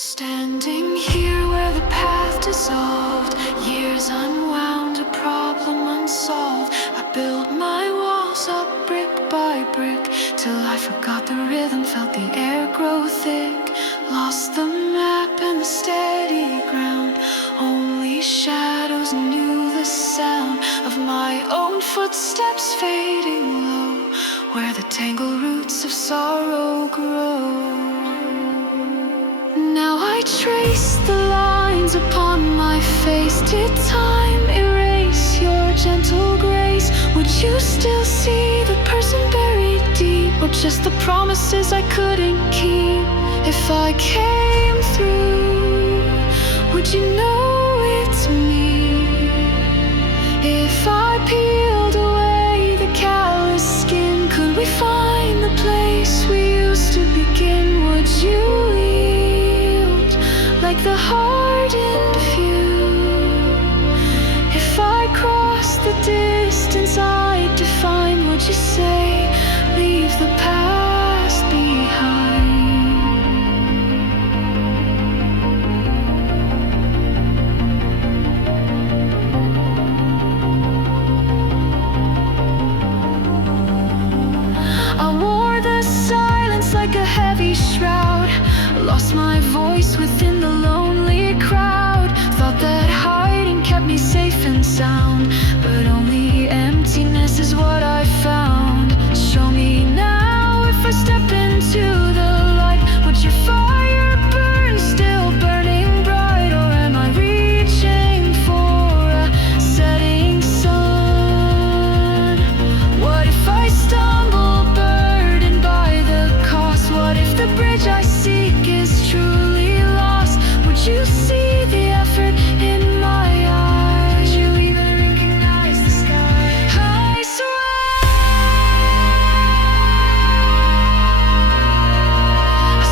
Standing here where the path dissolved, years unwound, a problem unsolved. I built my walls up brick by brick, till I forgot the rhythm, felt the air grow thick. Lost the map and the steady ground, only shadows knew the sound of my own footsteps fading low, where the tangled roots of sorrow grow. Now I trace the lines upon my face. Did time erase your gentle grace? Would you still see the person buried deep, or just the promises I couldn't keep? If I came through, would you know it's me? If I peeled away the callous skin, could we find the place we used to begin? Would you like the hardened few? If I crossed the distance I'd define, would you say, leave the past behind? I wore the silence like a heavy shroud, lost my voice within the lonely crowd. Thought that hiding kept me safe and sound, but only emptiness is what I found. Show me now, if I step into the light, would your fire burn, still burning bright? Or am I reaching for a setting sun? What if I stumble, burdened by the cost? What if the bridge I seek is truly lost? Would you see the effort in my eyes? Would you even recognize the sky? I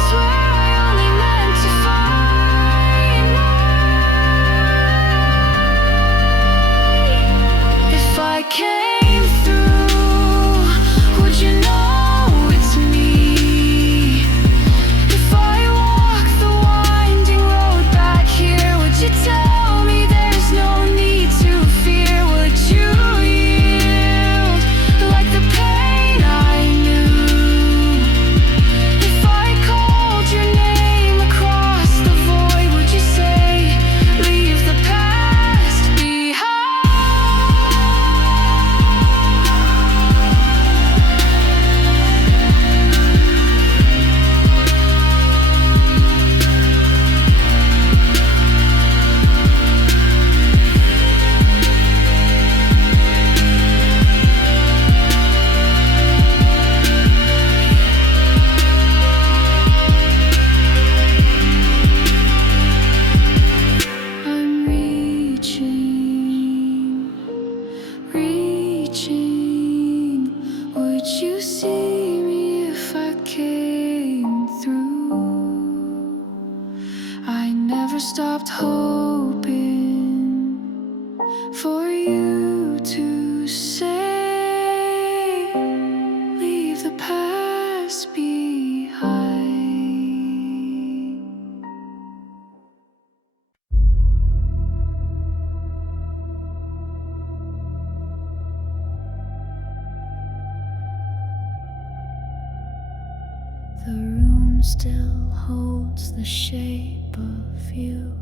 swear I only meant to find mine. If I came through, would you know it's me? If I walk the winding road back here, would you tell me there's no need to fear? Would you yield like the pain I knew? If I called your name across the void, would you say, leave the past behind? I'm reaching. Would you see me if I came through? I never stopped hoping for you to say, leave the past behind. The room still holds the shape of you,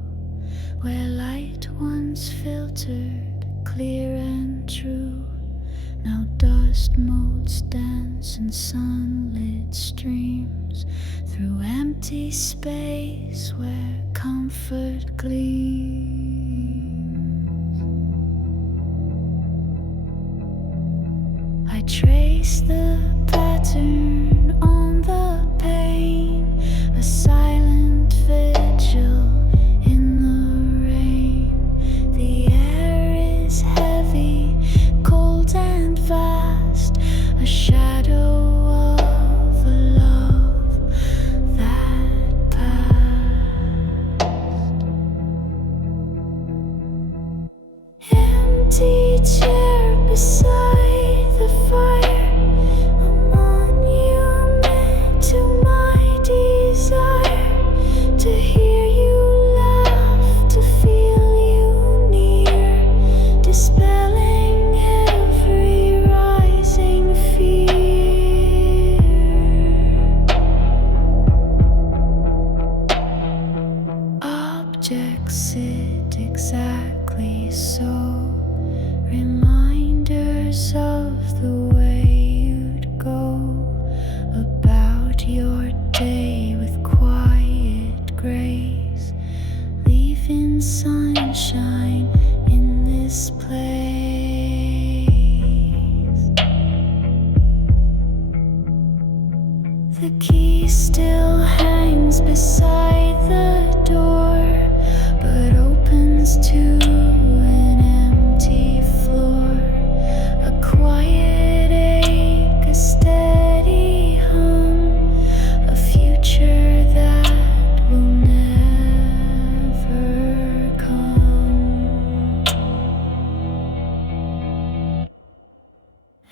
where light once filtered clear and true. Now dust motes dance in sunlit streams, through empty space where comfort gleams. I trace the pattern on the pane, a silent vigil in the rain. The air is heavy, cold and vast, a shadow of a love that passed. Empty chair beside the fire, a monument to my objects sit exactly so. Reminders of the way you'd go about your day with quiet grace, leaving sunshine in this place. The key still hangs beside the door, but opens to an empty floor. A quiet ache, a steady hum, a future that will never come.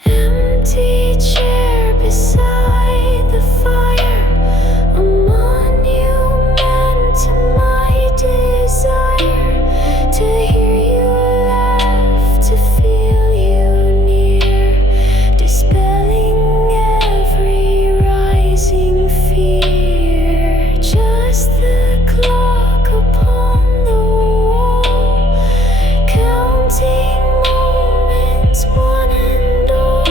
Empty chair beside the fire, a monument to my desire to hear you laugh, to feel you near, dispelling every rising fear. Just the clock upon the wall, counting moments one and all.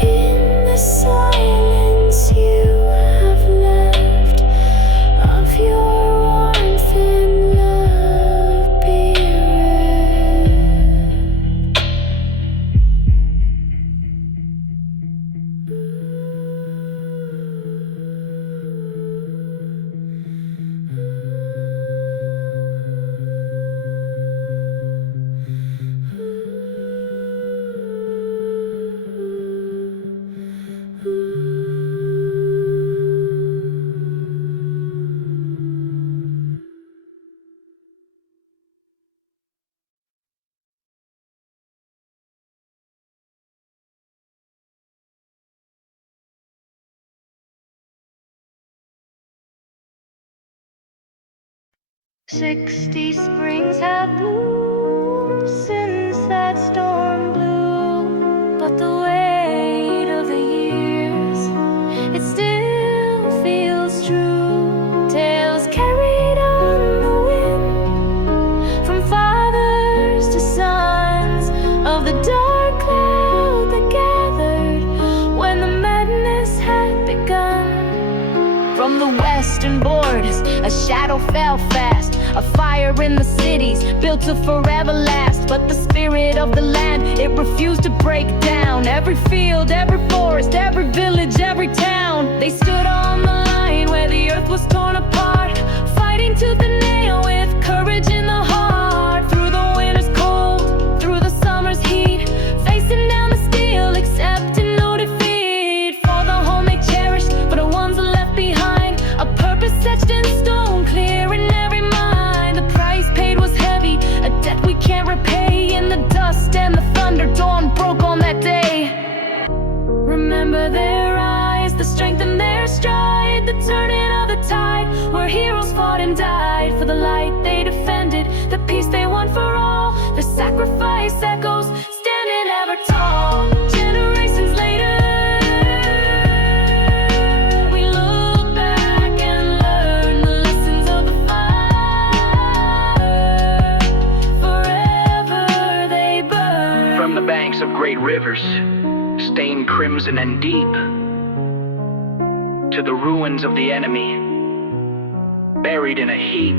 In the silence you have left of your warmth and love bereft. "60 springs have bloomed since that storm blew, but the weight of the years, it still feels true. Tales carried on the wind, from fathers to sons, of the dark cloud that gathered when the madness had begun. From the western borders, a shadow fell fast, a fire in the cities built to forever last. But the spirit of the land, it refused to break down. Every field, every forest, every village, every town, they stood on the line where the earth was torn apart, fighting tooth and nail with courage in the heart. Through the winter's cold, through the summer's heat, facing down the steel, accepting no defeat. For the home they cherished, for the ones left behind, a purpose etched in stone, clear in every mind. The price paid was heavy, a debt we can't repay. In the dust and the thunder, dawn broke on that day. Remember their eyes, the strength in their stride, the turning of the tide, where heroes fought and died for the light they defended, the peace they won for all. Their sacrifice echoes, standing ever tall. Generations later, we look back and learn the lessons of the fire. Forever they burn. From the banks of great rivers, stained crimson and deep, to the ruins of the enemy, buried in a heap.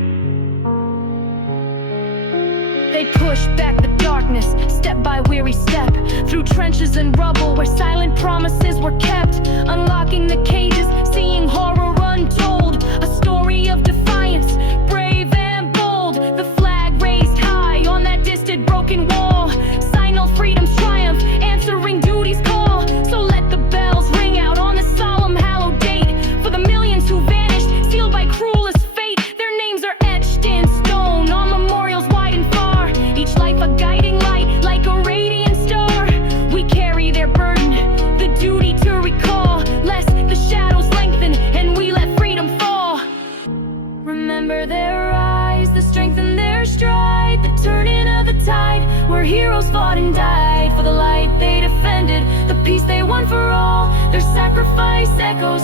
They pushed back the darkness, step by weary step, through trenches and rubble where silent promises were kept. Unlocking the cages, seeing horror untold, a story of defiance, brave and bold. The flag raised high on that distant broken wall, sign of freedom's triumph, answering duty's call. So let the bells ring out on this solemn hallowed date, for the millions who vanished, sealed by cruelest fate. Their names are etched in stone on memorials wide and far, each life a guiding light, like a radiant star. We carry their burden, the duty to recall, lest the shadows lengthen and we let freedom fall. Remember their eyes, the strength in their stride, the turning of the tide, where heroes fought and died for the light they defended, the peace they won for all. Their sacrifice echoes,